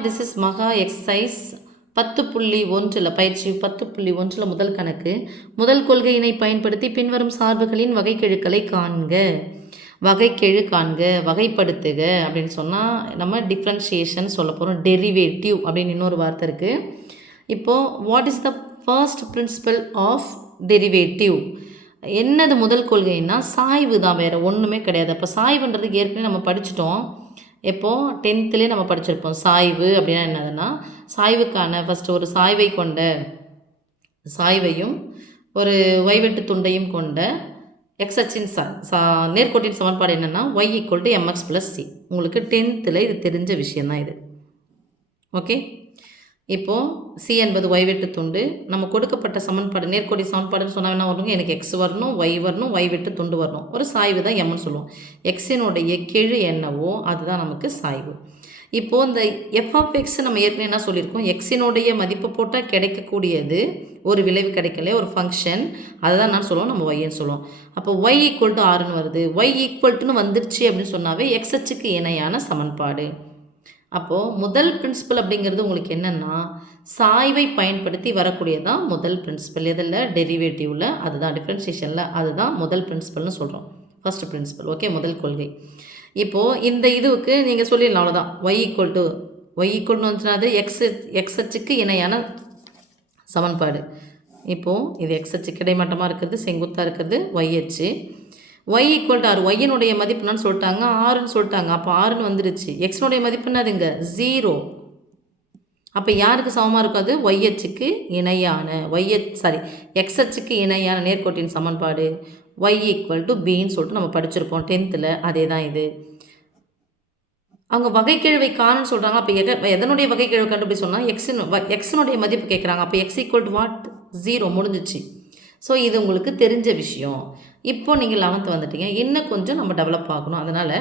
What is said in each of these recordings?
This is மகா exercise 10.1 பயிற்சி 10.1 முதல் கணக்கு. முதல் கொள்கையினை பயன்படுத்தி பின்வரும் சார்புகளின் வகைக்கெழுக்களை காண்க. வகைக்கெழு காண்க, வகைப்படுத்துக அப்படின்னு சொன்னால் நம்ம டிஃப்ரென்ஷியேஷன் சொல்ல போகிறோம். டெரிவேட்டிவ் அப்படின்னு இன்னொரு வார்த்தை இருக்குது. இப்போது what is the first principle of derivative? என்னது முதல் கொள்கைன்னா சாய்வு தான், வேறு ஒன்றுமே கிடையாது. அப்போ சாய்வுன்றதுக்கு ஏற்கனவே நம்ம படிச்சிட்டோம். எப்போது 10th நம்ம படிச்சிருப்போம். சாய்வு அப்படின்னா என்னதுன்னா, சாய்வுக்கான ஃபஸ்ட்டு ஒரு சாய்வை கொண்ட சாய்வையும் ஒரு வைவெட்டு துண்டையும் கொண்ட எக்ஸச்சின் நேர்கோட்டின் சமன்பாடு என்னென்னா y = mx + c. உங்களுக்கு 10th இது தெரிஞ்ச விஷயந்தான் இது. ஓகே, இப்போது சி என்பது y வெட்டு துண்டு. நம்ம கொடுக்கப்பட்ட சமன்பாடு நேர்கோடி சமன்பாடுன்னு சொன்னால் என்ன வரணுங்க, எனக்கு x வரணும், y வரணும், y வெட்டு துண்டு வரணும். ஒரு சாய்வு தான் mன்னு சொல்லுவோம். எக்ஸினுடைய கெழு என்னவோ அதுதான் நமக்கு சாய்வு. இப்போது இந்த f(x) நம்ம ஏற்கனவே என்ன சொல்லியிருக்கோம், எக்ஸினுடைய மதிப்பு போட்டால் கிடைக்கக்கூடியது ஒரு விளைவு கிடைக்கல, ஒரு ஃபங்க்ஷன், அதை தான் நான் சொல்லுவோம், நம்ம yன்னு சொல்லுவோம். அப்போ y = 6ன்னு வருது. y = வந்துருச்சு அப்படின்னு சொன்னாவே x அச்சுக்கு இணையான சமன்பாடு. அப்போது முதல் பிரின்சிபல் அப்படிங்கிறது உங்களுக்கு என்னென்னா, சாய்வை பயன்படுத்தி வரக்கூடியதான் முதல் பிரின்சிபல். எதில்? டெரிவேட்டிவில், அதுதான் டிஃப்ரென்ஷியேஷனில், அதுதான் முதல் பிரின்சிபல்னு சொல்கிறோம். First principal. ஓகே, முதல் கொள்கை. இப்போது இந்த இதுவுக்கு நீங்கள் சொல்லிடலாம், அவ்வளோதான். y = வந்துச்சுன்னா அது எக்ஸ் அச்சுக்கு இணையான சமன்பாடு. இப்போது இது எக்ஸ் அச்சு கிடைமட்டமாக இருக்கிறது, செங்குத்தாக இருக்கிறது y அச்சு. y = 6. y-னுடைய மதிப்பு என்னன்னு சொல்லிட்டாங்க, 6ன்னு சொல்லிட்டாங்க. அப்போ 6ன்னு வந்துருச்சு. எக்ஸினுடைய மதிப்பு என்னதுங்க, 0. அப்போ யாருக்கு சமமாக இருக்கும் அது? y அச்சுக்கு இணையான எக்ஸ் அச்சுக்கு இணையான நேர்கோட்டின் சமன்பாடு y = bன்னு சொல்லிட்டு நம்ம படிச்சிருப்போம் 10th. அதே தான் இது. அவங்க வகைக்கெழுவை காணுன்னு சொல்கிறாங்க. அப்போ எதனுடைய வகைக்கெழுவை கண்டுபிடி சொன்னால் எக்ஸினுடைய மதிப்பு கேட்குறாங்க. அப்போ x = what? 0. முடிஞ்சிச்சு. ஸோ இது உங்களுக்கு தெரிஞ்ச விஷயம். இப்போது நீங்கள் 11th வந்துட்டீங்க. இன்னும் கொஞ்சம் நம்ம டெவலப் ஆகணும். அதனால்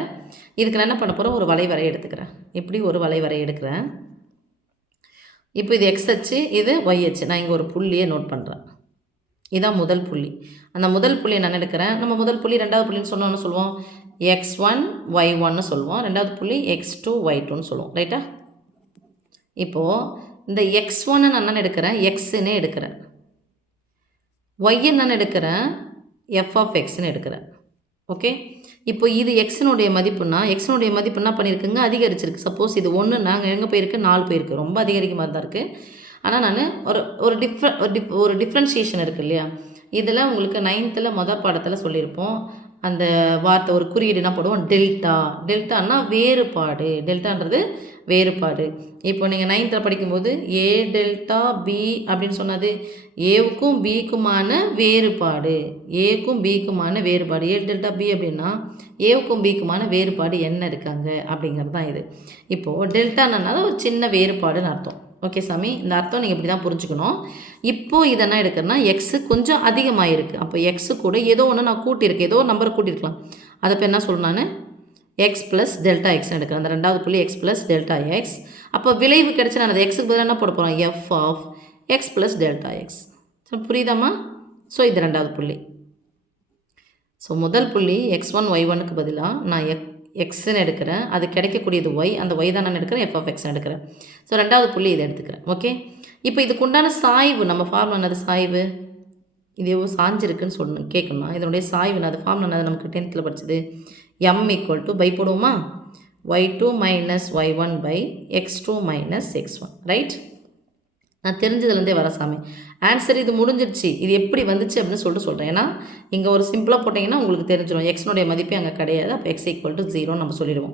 இதுக்கு நான் என்ன பண்ண போகிறேன், ஒரு வளைவரை எடுத்துக்கிறேன். இப்படி ஒரு வளைவரை எடுக்கிறேன். இப்போ இது எக்ஸ் அச்சு, இது y அச்சு. நான் இங்கே ஒரு புள்ளியை நோட் பண்ணுறேன். இதுதான் முதல் புள்ளி. அந்த முதல் புள்ளியை நான் எடுக்கிறேன். நம்ம முதல் புள்ளி ரெண்டாவது புள்ளின்னு சொன்னோன்னு சொல்லுவோம் x1 y1ன்னு சொல்லுவோம். ரெண்டாவது புள்ளி x2 y2ன்னு சொல்லுவோம். ரைட்டா? இப்போது இந்த x1 நான் என்ன எடுக்கிறேன், எக்ஸுன்னு எடுக்கிறேன். y நான் எடுக்கிறேன், f(x)ன்னு எடுக்கிறேன். ஓகே, இப்போ இது எக்ஸினுடைய மதிப்புனா, எக்ஸினுடைய மதிப்பு என்ன பண்ணியிருக்குங்க, அதிகரிச்சிருக்கு. சப்போஸ் இது 1 நாங்கள் எங்கே போயிருக்கு, 4 போயிருக்கு. ரொம்ப அதிகரிக்க மாதிரி தான் இருக்குது. ஆனால் நான் ஒரு டிஃப்ரென்ஷியேஷன் இருக்குது இல்லையா, இதில் உங்களுக்கு 9th மொதல் பாடத்தில் சொல்லியிருப்போம். அந்த வார்த்தை ஒரு குறியீடு என்ன போடுவோம், டெல்டான்னா வேறுபாடு. டெல்டான்றது வேறுபாடு. இப்போ நீங்கள் 9th படிக்கும்போது a டெல்டா b அப்படின்னு சொன்னது ஏவுக்கும் பிக்குமான வேறுபாடு. ஏக்கும் பிக்குமான வேறுபாடு a டெல்டா b அப்படின்னா ஏவுக்கும் பிக்குமான வேறுபாடு என்ன இருக்காங்க அப்படிங்கிறது தான் இது. இப்போது டெல்டான்னா ஒரு சின்ன வேறுபாடுன்னு அர்த்தம். ஓகே சாமி, இந்த அர்த்தம் நீங்கள் இப்படி தான் புரிஞ்சுக்கணும். இப்போது இதை என்ன எடுக்கிறேன்னா, எக்ஸு கொஞ்சம் அதிகமாக இருக்குது. அப்போ எக்ஸு கூட ஏதோ ஒன்று நான் கூட்டியிருக்கேன், ஏதோ ஒரு நம்பரை கூட்டியிருக்கலாம். அதை இப்போ என்ன சொல்லணும், நான் x + Δx எடுக்கிறேன். அந்த ரெண்டாவது புள்ளி x + Δx. அப்போ விளைவு கிடச்சி நான் அந்த எக்ஸுக்கு பதிலாக என்ன போட போகிறோம், f(x + Δx). ஸோ புரியுதாம்மா? ஸோ இது ரெண்டாவது புள்ளி. ஸோ முதல் புள்ளி x1 y1க்கு பதிலாக நான் எக்ஸ்ன்னு எடுக்கிறேன். அது கிடைக்கக்கூடியது y, அந்த y தான் நான் எடுக்கிறேன், f(x)ன்னு எடுக்கிறேன். ஸோ ரெண்டாவது புள்ளி இதை எடுத்துக்கிறேன். ஓகே, இப்போ இதுக்கு உண்டான சாய்வு, நம்ம ஃபார்முலா என்னது, சாய்வு இது எவ்வளோ சாஞ்சிருக்குன்னு சொல்லணும் கேட்கணும்னா, இதனுடைய சாய்வு அது ஃபார்முலா என்னது, நமக்கு 10th படிச்சது m = பை போடுவோமா, y2 - y1 / x2 - x1. Right? நான் தெரிஞ்சதுலேருந்தே வர சாமி. ஆன்சர் இது முடிஞ்சிருச்சு. இது எப்படி வந்துச்சு அப்படின்னு சொல்கிறேன். ஏன்னா இங்கே ஒரு சிம்பிளாக போட்டிங்கன்னா உங்களுக்கு தெரிஞ்சிடும், எக்ஸினுடைய மதிப்பே அங்கே கிடையாது. அப்போ x = 0 நம்ம சொல்லிடுவோம்.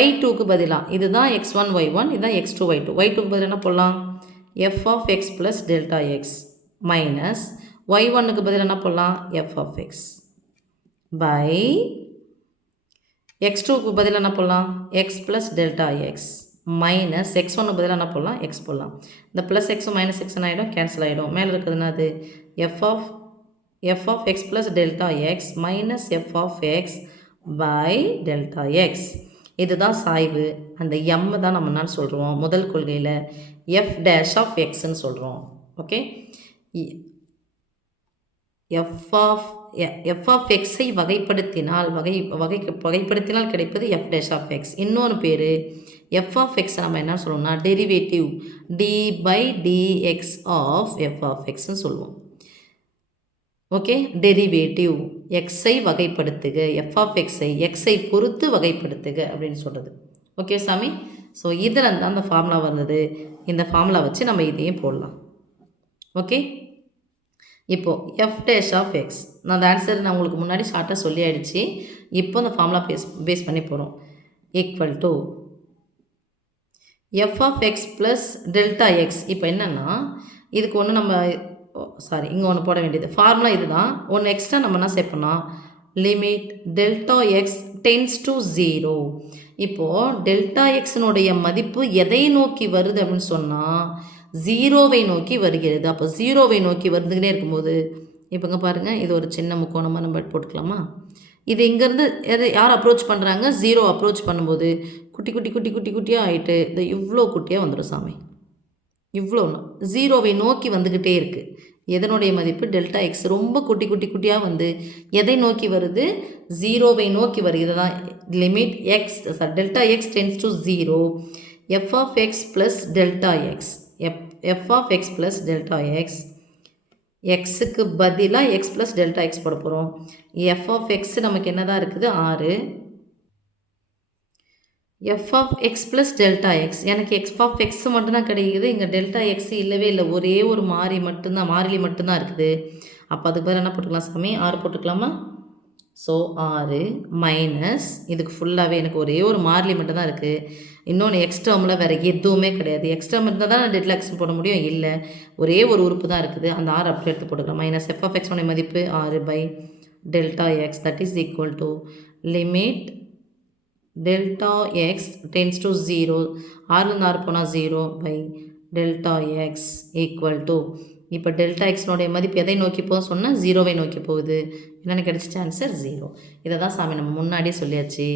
y2க்கு பதிலாக இதுதான் x1 y1, இதுதான் x2 y2. y2க்கு பதிலாக என்ன போடலாம், f(x + Δx) மைனஸ் y1க்கு பதிலாக என்ன போடலாம், f(x) பை x2க்கு பதிலாக என்ன போடலாம், x + Δx மைனஸ் x1க்கு பதிலாக என்ன போடலாம், x போடலாம். இந்த ப்ளஸ் எக்ஸும் மைனஸ் எக்ஸ் ஆகிடும், கேன்சல் ஆகிடும். மேலே இருக்கிறதுனா அது f(x + Δx) minus f(x / Δx). இதுதான் சாய்வு. அந்த m தான் நம்ம என்ன சொல்கிறோம், முதல் கொள்கையில் f'(x)ன்னு சொல்கிறோம். ஓகே, f(x)ஐ வகைப்படுத்தினால் கிடைப்பது f'(x). இன்னொரு பேர் எஃப் ஆஃப் எக்ஸ் நம்ம என்ன சொல்லணும்னா derivative D by DX of F of எக்ஸ்ன்னு சொல்லுவோம். ஓகே, டெரிவேட்டிவ் எக்ஸை வகைப்படுத்துக, எஃப் ஆஃப் எக்ஸை பொறுத்து வகைப்படுத்துக அப்படின்னு சொல்கிறது. ஓகே சாமி, ஸோ இதில் தான் அந்த ஃபார்முலா வந்தது. இந்த ஃபார்முலா வச்சு நம்ம இதையும் போடலாம். ஓகே, இப்போது எஃப் டேஷ் ஆஃப் எக்ஸ், நான் அந்த ஆன்சர் நான் உங்களுக்கு முன்னாடி ஷார்ட்டாக சொல்லி ஆயிடுச்சு. இப்போ அந்த ஃபார்முலா பேஸ் பண்ணி போகிறோம். Equal to f of X plus delta x. இப்போ என்னென்னா இதுக்கு ஒன்று நம்ம இங்கே ஒன்று போட வேண்டியது ஃபார்முலா இது தான். ஒன்று எக்ஸ்ட்ரா நம்ம என்ன சேர்ப்போம்னா limit delta X tends to 0. இப்போது டெல்டா எக்ஸினுடைய மதிப்பு எதை நோக்கி வருது அப்படின்னு சொன்னால் 0வை நோக்கி வருகிறது. அப்போ 0வை நோக்கி வந்துக்கிட்டே இருக்கும்போது இப்போங்க பாருங்கள், இது ஒரு சின்ன முக்கோணமாக நம்ம போட்டுக்கலாமா? இது இங்கேருந்து யார் அப்ரோச் பண்ணுறாங்க? 0 அப்ரோச் பண்ணும்போது குட்டி குட்டி குட்டி குட்டி குட்டியாக ஆகிட்டு இது இவ்வளோ குட்டியாக வந்துடும் சாமி. இவ்வளோண்ணா 0வை நோக்கி வந்துக்கிட்டே இருக்குது. எதனுடைய மதிப்பு? டெல்டா எக்ஸ் ரொம்ப குட்டி குட்டி குட்டியாக வந்து எதை நோக்கி வருது? 0வை நோக்கி வருது. தான் limit x delta X tends to 0 f of X plus delta x. F of X plus delta x, எக்ஸுக்கு பதிலாக எக்ஸ் ப்ளஸ் டெல்டா எக்ஸ் போட போகிறோம். எஃப் ஆஃப் எக்ஸ் நமக்கு என்ன தான் இருக்குது? 6. F of X plus delta x, எனக்கு x of x மட்டும்தான் கிடைக்குது. இங்கே டெல்டா எக்ஸ் இல்லவே இல்லை, ஒரே ஒரு மாறிலி மட்டும்தான் இருக்குது. அப்போ அதுக்கு பதில் என்ன போட்டுக்கலாம் சாமி? 6 போட்டுக்கலாமா? ஸோ 6 மைனஸ் இதுக்கு ஃபுல்லாகவே எனக்கு ஒரே ஒரு மாறிலி மட்டும்தான் இருக்குது. இன்னொன்று எக்ஸ் டேர்மில் வேறு எதுவுமே கிடையாது. எக்ஸ் டேர்ம் இருந்தால் தான் நான் டெல்டா எக்ஸ் போட முடியும். இல்லை, ஒரே ஒரு உறுப்பு தான் இருக்குது. அந்த 6 அப்படி எடுத்து போட்டுக்கலாம். மைனஸ் எஃப் ஆஃப் எக்ஸோடைய மதிப்பு 6 by delta x that is equal to limit delta X tends to 0, 6லேருந்து 6 போனால் 0 by delta x equal to இப்போ டெல்டா எக்ஸ்னுடைய மதிப்பு எதை நோக்கி போக சொன்னால் 0வை நோக்கி போகுது. என்னென்னு கிடச்சிச்சு? ஆன்சர் 0. இதை தான் சாமி நம்ம முன்னாடியே சொல்லியாச்சு.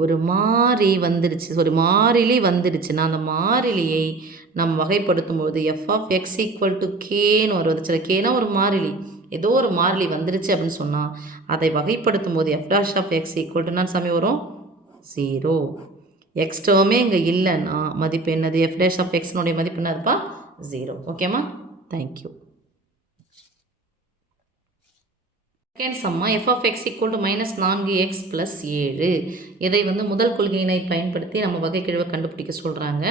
ஒரு மாறி வந்துடுச்சு, ஒரு மாறிலி வந்துடுச்சுன்னா அந்த மாறிலியை நம்ம வகைப்படுத்தும் போது F of X equal to கேன்னு வருவது. சில கேனா ஒரு மாறிலி, ஏதோ ஒரு மாறிலி வந்துடுச்சு அப்படின்னு சொன்னால் அதை வகைப்படுத்தும் போது f dash of X equal to என்ன சாமி வரும்? 0. எக்ஸ் டேர்மே இங்கே இல்லைன்னா மதிப்பு என்னது? எஃப் டேஷ் ஆஃப் எக்ஸ்னுடைய மதிப்பு என்னதுப்பா? 0. ஓகேம்மா, தேங்க்யூ. செகண்ட் சம்மா f of X equal to minus 4x plus 7. இதை வந்து முதல் கொள்கையினை பயன்படுத்தி நம்ம வகைக்கெழுவை கண்டுபிடிக்க சொல்கிறாங்க.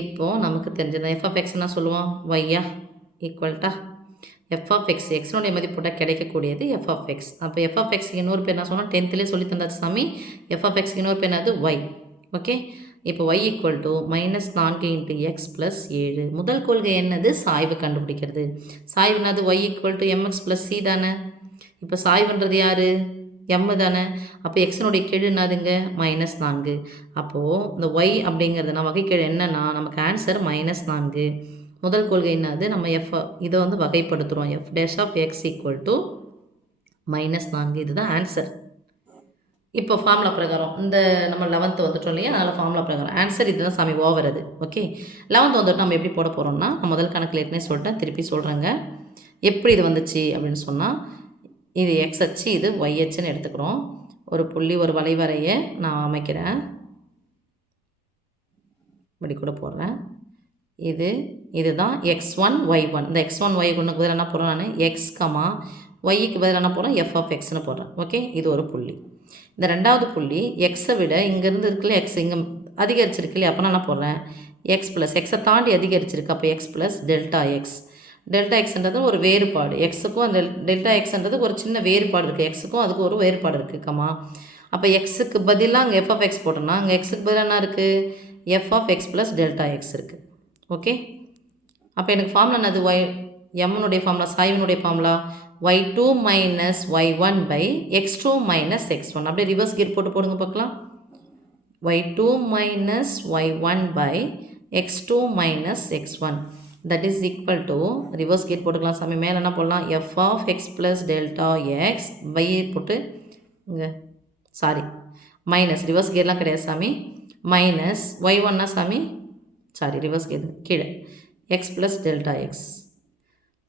இப்போது நமக்கு தெரிஞ்சது எஃப் ஆஃப் எக்ஸ் என்ன சொல்லுவோம்? ஒய்யா ஈக்குவல்ட்டா எஃப் ஆஃப் எக்ஸ், எக்ஸனுடைய மதிப்பு போட்டால் கிடைக்கக்கூடியது எஃப் ஆஃப் எக்ஸ். அப்போ எஃப் ஆஃப் எக்ஸுக்கு இன்னொரு பேர் என்ன சொன்னால் 10th சொல்லி தந்தாச்சு சாமி. எஃப் ஆஃப் எக்ஸுக்கு இன்னொரு பேர் என்னது? ஒய். ஓகே, இப்போ y equal to minus 4 into X plus 7. முதல் கொள்கை என்னது? சாய்வு கண்டுபிடிக்கிறது. சாய்வு என்னது? y equal to MX plus C தானே. இப்போ சாய்வுன்றது யார்? எம் தானே. அப்போ எக்ஸனுடைய கெழு என்னதுங்க? மைனஸ் 4. அப்போது இந்த ஒய் அப்படிங்கிறது நான் வகைக்கெழு என்னன்னா நமக்கு ஆன்சர் மைனஸ் 4. முதல் கொள்கை என்னது? நம்ம எஃப் இதை வந்து வகைப்படுத்துகிறோம். F dash of X equal to minus 4. இதுதான் ஆன்சர். இப்போ ஃபார்முலா பிரகாரம் இந்த நம்ம 11th வந்துட்டோம் இல்லையா, அதனால் ஃபார்முலா பிரகாரம் ஆன்சர் இதுதான் சாமி ஓவர் அது. ஓகே, 11th வந்துட்டு நம்ம எப்படி போட போகிறோம்னா நான் முதல் கணக்கில் ஏற்கனவே சொல்லிட்டேன், திருப்பி சொல்கிறேங்க. எப்படி இது வந்துச்சு அப்படின்னு சொன்னால் இது எக்ஸ் அச்சு, இது ஒய் அச்சுன்னு எடுத்துக்கிறோம். ஒரு புள்ளி ஒரு வளைவரையை நான் அமைக்கிறேன், இப்படி கூட போடுறேன். இதுதான் x1 y1. இந்த x1 y1க்கு பதில் என்ன போடுறேன்? நான் எக்ஸ் கமா ஒய்க்கு பதில் என்ன போடுறேன்? எஃப் ஆஃப் எக்ஸ்னு போடுறேன். ஓகே, இது ஒரு புள்ளி. இந்த ரெண்டாவது புள்ளி எக்ஸை விட இங்கேருந்து இருக்குல்ல எக்ஸ் இங்கே அதிகரிச்சிருக்கு இல்லையா, அப்போ நான் என்ன போடுறேன்? எக்ஸ் ப்ளஸ் எக்ஸை தாண்டி அதிகரிச்சிருக்கு, அப்போ X plus delta X. Delta எக்ஸ்ன்றது ஒரு வேறுபாடு, எக்ஸுக்கும் அந்த டெல்டா எக்ஸ்ன்றது ஒரு சின்ன வேறுபாடு இருக்குது, எக்ஸுக்கும் அதுக்கும் ஒரு வேறுபாடு இருக்குது கமா. அப்போ எக்ஸுக்கு பதிலாக அங்கே எஃப் ஆஃப் எக்ஸ் போட்டோம்னா அங்கே எக்ஸுக்கு பதிலாக என்ன இருக்குது? F of X plus delta X இருக்குது. ஓகே, அப்போ எனக்கு ஃபார்முலா என்னது? ஒய் எம்னுடைய ஃபார்முலா, சாய்வினுடைய formula y2 minus y1 by x2 minus x1. அப்படியே ரிவர்ஸ் கேட் போடுங்க பார்க்கலாம். y2 minus y1 by x2 minus x1 that is equal to reverse கேட் போட்டுக்கலாம் சாமி. மேலே என்ன போடலாம்? F of X plus delta X by போட்டு இங்கே மைனஸ் ரிவர்ஸ் கேட்லாம் கிடையாது சாமி. மைனஸ் y1னா சாமி ரிவர்ஸ் கேட் கீழே எக்ஸ் ப்ளஸ் டெல்டா எக்ஸ்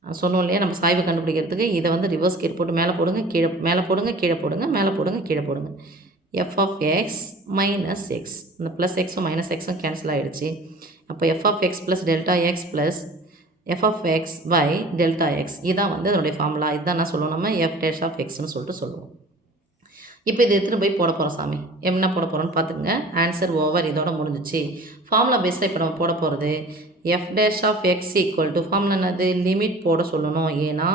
சொன்னோம் இல்லையா, நம்ம சாய்வு கண்டுபிடிக்கிறதுக்கு இதை வந்து ரிவர்ஸ் கேட் போட்டு மேலே போடுங்க, கீழே மேலே போடுங்க, கீழே போடுங்க, மேலே போடுங்க, கீழே போடுங்க. F of x minus x, இந்த ப்ளஸ் எக்ஸும் மைனஸ் எக்ஸும் கேன்சல் ஆகிடுச்சு. அப்போ f of X plus delta X plus f of X by delta x, இதான் வந்து அதனுடைய ஃபார்முலா. இதுதான் நான் சொல்லுவோம், நம்ம எஃப் டேஷ் ஆஃப் எக்ஸ்னு சொல்லிட்டு சொல்லுவோம். இப்போ இது எடுத்துகிட்டு போய் போட போகிறோம் சாமி. என்ன போட போகிறோன்னு பார்த்துக்குங்க. ஆன்சர் ஓவர், இதோட முடிஞ்சிச்சு. ஃபார்முலா பேஸில் இப்போ நம்ம போட போகிறது f dash of X equal to formula என்னது, லிமிட் போட சொல்லணும். ஏன்னா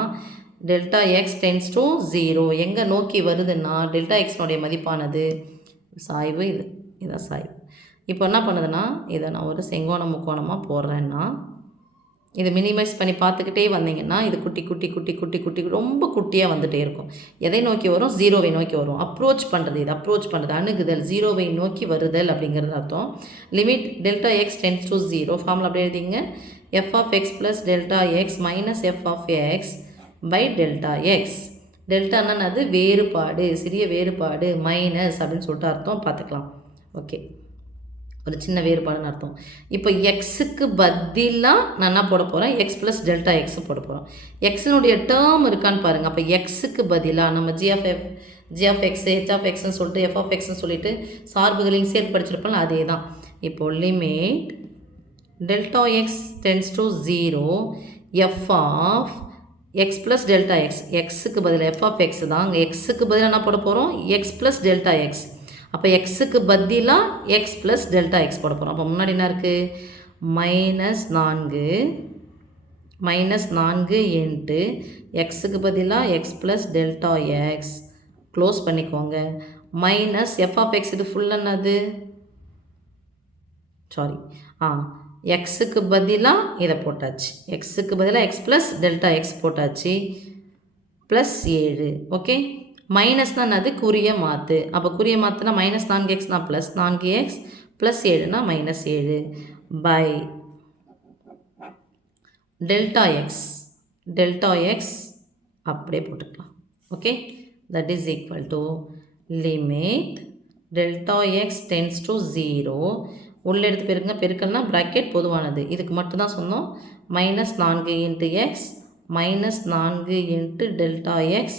டெல்டா எக்ஸ் டென்ஸ் டு 0 எங்கே நோக்கி வருதுன்னா டெல்டா எக்ஸ்னுடைய மதிப்பானது சாய்வு, இதுதான் சாய்வு. இப்போ என்ன பண்ணுதுன்னா இதை நான் ஒரு செங்கோண முக்கோணமாக போடுறேன்னா இதை மினிமைஸ் பண்ணி பார்த்துக்கிட்டே வந்தீங்கன்னா இது குட்டி குட்டி குட்டி குட்டி குட்டி ரொம்ப குட்டியாக வந்துகிட்டே இருக்கும். எதை நோக்கி வரும், 0வை நோக்கி வரும். அப்ரோச் பண்ணுறது, இது அப்ரோச் பண்ணுறது, அணுகுதல், 0வை நோக்கி வருதல் அப்படிங்கிறது அர்த்தம். Limit delta X tends to 0, formula அப்படி எழுதிங்க. F of X plus delta X minus F of X by delta X. டெல்டான்னா அது வேறுபாடு, சிறிய வேறுபாடு, மைனஸ் அப்படின்னு சொல்லிட்டு அர்த்தம் பார்த்துக்கலாம். ஓகே, ஒரு சின்ன வேறுபாடுன்னு அர்த்தம். இப்போ எக்ஸுக்கு பதிலாக நான் என்ன போட போகிறேன், எக்ஸ் ப்ளஸ் டெல்டா எக்ஸு போட போகிறோம். எக்ஸினுடைய டேர்ம் இருக்கான்னு பாருங்கள். அப்போ எக்ஸுக்கு பதிலாக நம்ம G of X H of எக்ஸ்ன்னு சொல்லிட்டு எஃப் ஆஃப் எக்ஸ்ன்னு சொல்லிட்டு சார்புகளையும் சேர்த்து படிச்சிருப்போம், அதே தான். இப்போது limit delta X tends to 0 f of X plus delta x, எக்ஸுக்கு பதிலாக எஃப் ஆஃப் எக்ஸ் தான், அங்கே எக்ஸுக்கு பதிலாக என்ன போட போகிறோம், எக்ஸ் ப்ளஸ் டெல்டா எக்ஸ். அப்போ எக்ஸுக்கு பதிலாக எக்ஸ் ப்ளஸ் டெல்டா எக்ஸ் போட போகிறோம். அப்போ முன்னாடி என்ன இருக்குது, -4 இன்ட்டு எக்ஸுக்கு பதிலாக X plus delta X, close பண்ணிக்கோங்க, மைனஸ் எஃப் ஆஃப் எக்ஸ், இது ஃபுல் என்னது, சாரி எக்ஸுக்கு பதிலாக இதை போட்டாச்சு, எக்ஸுக்கு பதிலாக எக்ஸ் ப்ளஸ் டெல்டா எக்ஸ் போட்டாச்சு, ப்ளஸ் 7. ஓகே, மைனஸ் தான் அது குறிய மாற்று. அப்போ குறிய மாற்றுனா -4x தான் ப்ளஸ் 4x ப்ளஸ் 7னா -7 பை டெல்டா எக்ஸ் அப்படியே போட்டுக்கலாம். Okay, that is equal to limit delta X tends to 0, உள்ளே எடுத்து பெருங்க, பெருக்கல்னா ப்ராக்கெட் பொதுவானது, இதுக்கு மட்டும்தான் சொன்னோம். -4 into X -4 into delta X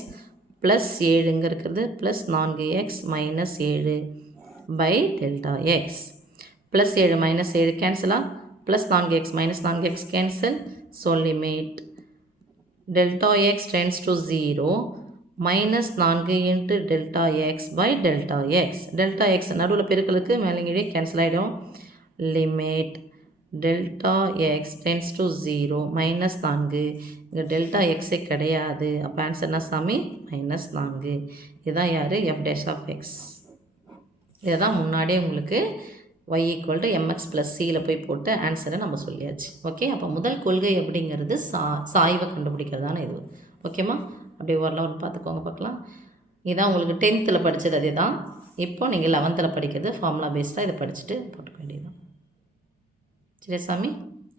plus 7 இருக்கிறது plus 4x minus 7 by delta X. Plus 7 minus 7 கேன்சலாக, plus 4x minus 4x cancel. So limit delta X tends to 0 -4 into delta X by delta X. Delta X நடுவில் பெருக்களுக்கு மேலேங்கிழே cancel ஆகிடும். Limit delta X tends to 0 -4, இங்கே delta எக்ஸே கிடையாது. அப்போ answer என்ன சாமி, -4. இதுதான் யார், எஃப் டேஷ் ஆஃப் எக்ஸ். இதை தான் முன்னாடியே உங்களுக்கு y equal to mx plus சியில் போய் போட்டு ஆன்சரை நம்ம சொல்லியாச்சு. ஓகே, அப்போ முதல் கொள்கை அப்படிங்கிறது சாய்வை கண்டுபிடிக்கிறதான இது. ஓகேம்மா, அப்படியே வரலாம் ஒரு பார்த்துக்கோங்க பார்க்கலாம். இதான் உங்களுக்கு 10th படித்தது, அதே தான். இப்போ நீங்கள் 11th படிக்கிறது ஃபார்முலா பேஸ்டாக இதை படிச்சுட்டு போட்டுக்க வேண்டியதுதான். சரி சாமி,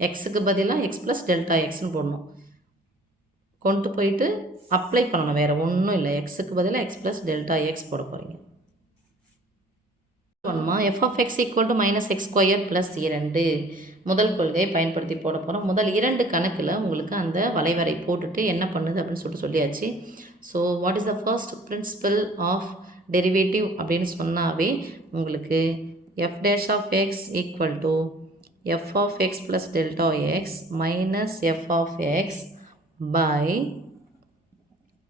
எக்ஸுக்கு பதிலாக எக்ஸ் ப்ளஸ் டெல்டா எக்ஸ்னு போடணும், கொண்டு போயிட்டு அப்ளை பண்ணணும், வேறு ஒன்றும் இல்லை. எக்ஸுக்கு பதிலாக எக்ஸ் ப்ளஸ் டெல்டா எக்ஸ் போட போகிறீங்க. ஒன்றுமா F of X equal to -x² plus 2 முதல் கொள்கையை பயன்படுத்தி போட போகிறோம். முதல் 2 கணக்கில் உங்களுக்கு அந்த வளைவரை போட்டுட்டு என்ன பண்ணுது அப்படின்னு சொல்லியாச்சு. So what is the first principle of derivative அப்படின்னு சொன்னாவே உங்களுக்கு f dash of X equal to f of X plus delta X minus F of X by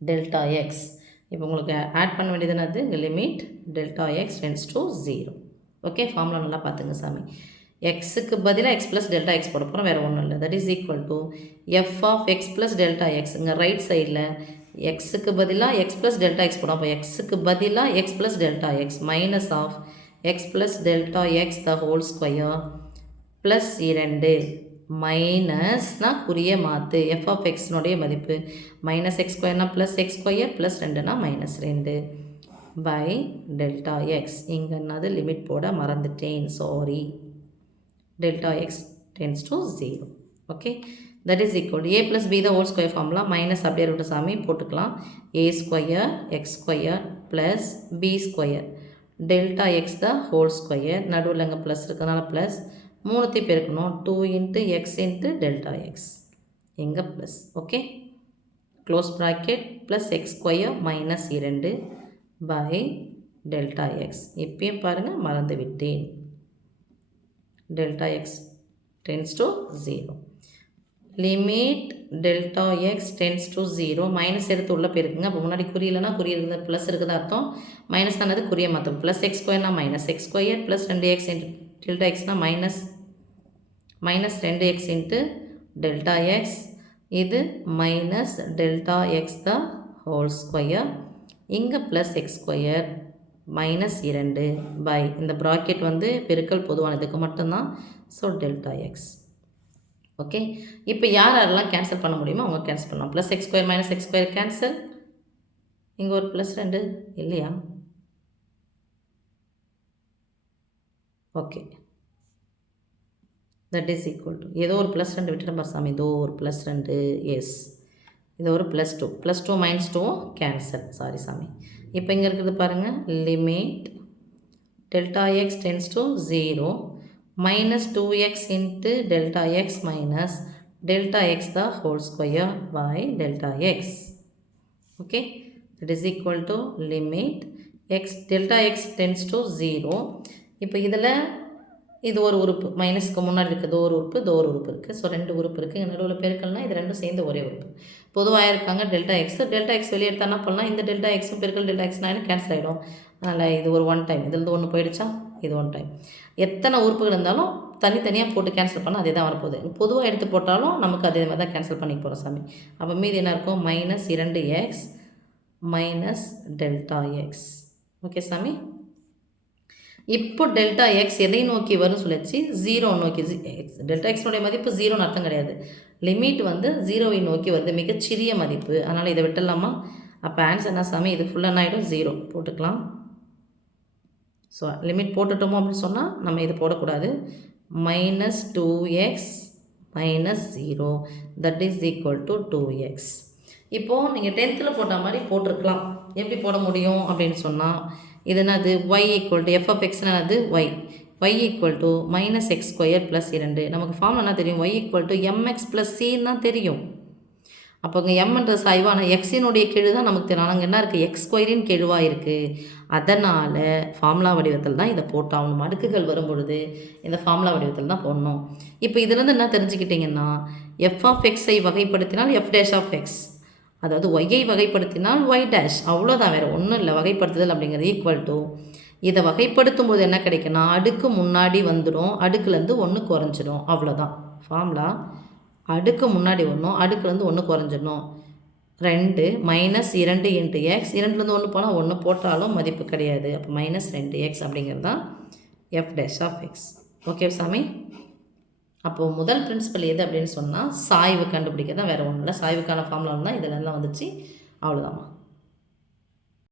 delta x. இப்போ உங்களுக்கு ஆட் பண்ண வேண்டியது என்னது, இங்கே limit delta X tends to 0. Okay, formula நல்லா பார்த்துங்க சாமி. எக்ஸுக்கு பதிலாக எக்ஸ் ப்ளஸ் டெல்டா எக்ஸ் போட போகிறோம், வேறு ஒன்றும் இல்லை. That is equal to f of X plus delta x. இங்கே ரைட் சைடில் எக்ஸுக்கு பதிலாக எக்ஸ் ப்ளஸ் டெல்டா எக்ஸ் போடும். அப்போ எக்ஸுக்கு பதிலாக X plus delta X minus of X plus delta x the whole square plus 2 மைனஸ்னால் குறிய மாற்று, எஃப் ஆஃப் எக்ஸ்னுடைய மதிப்பு -x² ப்ளஸ் x² ப்ளஸ் 2னா -2 பை டெல்டா எக்ஸ். இங்கே என்னது லிமிட் போட மறந்துட்டேன், sorry. Delta X tends to 0. Okay, that is equal a plus b the whole square formula, minus அப்படியே இருக்கட்டும் சாமி, போட்டுக்கலாம். a² x² plus b² delta x the whole square, நடுவில் இங்கே ப்ளஸ் இருக்கிறதுனால ப்ளஸ், 3 பெருக்கணும், 2 into x into delta x, எங்கே plus. Okay, close bracket plus x² -2 by delta x. இப்பயும் பாருங்கள் மறந்து விட்டேன். Delta X tends to 0. Limit delta X tends to 0. Minus எடுத்து உள்ளே போயிருக்குங்க. அப்போ முன்னாடி குறியில்லைன்னா குறி இருக்குது, ப்ளஸ் இருக்குது அர்த்தம். மைனஸ் தானது குறிய மாற்றும். ப்ளஸ் எக்ஸ் ஸ்கொயர்னா minus x square plus 2x delta எக்ஸ்னா minus 2x into delta x. இது minus delta x the whole square. இங்கே plus x square minus 2 by இந்த ப்ராக்கெட் வந்து பெருக்கல் பொதுவானதுக்கு மட்டும்தான். So delta X. ஓகே, இப்போ யாரெல்லாம் கேன்சல் பண்ண முடியுமோ அவங்க கேன்சல் பண்ணலாம். Plus x square minus x square cancel. இங்கே ஒரு ப்ளஸ் 2 இல்லையா? Okay, that is equal to ஏதோ ஒரு ப்ளஸ் 2 விட்டுட்டு சாமி. ஏதோ ஒரு ப்ளஸ் 2. எஸ், இது ஒரு +2. +2 -2 கேன்சல். சாரி சாமி. இப்போ இங்கே இருக்குது பாருங்கள். Limit delta X tends to 0 minus 2x into delta x minus delta x the whole square by delta x. Okay, that is equal to limit x delta x tends to 0. இப்போ இதில் இது ஒரு உறுப்பு மைனஸ்க்கு முன்னாடி இருக்குது ஒரு உறுப்பு, ஒரு உறுப்பு இருக்குது. ஸோ 2 உறுப்பு இருக்குது. நடுவில் பெருக்கல்னால் இது ரெண்டும் சேர்ந்து ஒரே உறுப்பு. பொதுவாக இருக்காங்க டெல்டா எக்ஸ் வெளியே எடுத்தால் என்ன பண்ணலாம்? இந்த டெல்டா எக்ஸும் பெருக்கல் டெல்டா எக்ஸ்னாலும் கேன்சல் ஆகிடும். அதனால் இது ஒரு 1 டைம். இதில் 1 போயிடுச்சா, இது 1 டைம். எத்தனை உறுப்புகள் இருந்தாலும் தனித்தனியாக போட்டு கேன்சல் பண்ணால் அதே தான் வரப்போகுது. பொதுவாக எடுத்து போட்டாலும் நமக்கு அதே மாதிரி தான் கேன்சல் பண்ணி போகிறோம் சாமி. அப்போ மீதி என்ன இருக்கும்? -2x minus delta X. Okay சாமி. இப்போ டெல்டா எக்ஸ் எதை நோக்கி வரும் சொல்லிச்சு? 0 நோக்கி. டெல்டா எக்ஸோடைய மதிப்பு 0ன்னு அர்த்தம் கிடையாது. லிமிட் வந்து 0வை நோக்கி வருது, மிகச்சிறிய மதிப்பு. அதனால் இதை விட்டுடலாமா? அப்போ ஆன்சர் என்ன சாமி? இது ஃபுல்லாக என்ன ஆகிடும்? 0 போட்டுக்கலாம். ஸோ லிமிட் போட்டுட்டோமோ அப்படின்னு சொன்னால் நம்ம இது போடக்கூடாது. -2x minus 0 that is equal to 2x. இப்போது நீங்கள் 10th போட்ட மாதிரி போட்டிருக்கலாம். எப்படி போட முடியும் அப்படின்னு சொன்னால், இது என்னது? y ஈக்குவல் டு f(x)னா அது y ஈக்குவல் டு -x² + 2. நமக்கு ஃபார்ம் என்ன தெரியும்? y equal to mx + c தான் தெரியும். அப்போ இங்கே எம்ன்ற சாய்வான எக்ஸினுடைய கெழு தான் நமக்கு தெரியும். அங்கே என்ன இருக்குது? x² கெழுவாக இருக்குது. அதனால் ஃபார்முலா வடிவத்தில் தான் இதை போட்டாகணும். அடுக்குகள் வரும் பொழுது இந்த ஃபார்முலா வடிவத்தில் தான் போடணும். இப்போ இதிலேருந்து என்ன தெரிஞ்சுக்கிட்டிங்கன்னா, f(x)ஐ வகைப்படுத்தினால் f'(x), அதாவது ஒய்யை வகைப்படுத்தினால் y'. அவ்வளோதான், வேறு ஒன்றும் இல்லை. வகைப்படுத்துதல் அப்படிங்கிறது ஈக்குவல் டு இதை வகைப்படுத்தும் போது என்ன கிடைக்குன்னா, அடுக்கு முன்னாடி வந்துடும், அடுக்குலேருந்து 1 குறைஞ்சிடும். அவ்வளோதான் ஃபார்முலா. அடுக்கு முன்னாடி 1, அடுக்குலேருந்து 1 குறைஞ்சிடணும். 2 -2 × x, 2லேருந்து 1 போனால் 1 போட்டாலும் மதிப்பு கிடையாது. அப்போ -2x அப்படிங்கிறது தான் f'(x). ஓகே சாமி. அப்போது முதல் பிரின்சிபல் எது அப்படின்னு சொன்னால், சாய்வு கண்டுபிடிக்க தான், வேறு ஒன்றும் இல்லை. சாய்வுக்கான ஃபார்முலா தான் இதில் எல்லாம் வந்துச்சு. அவ்வளோதாம்மா.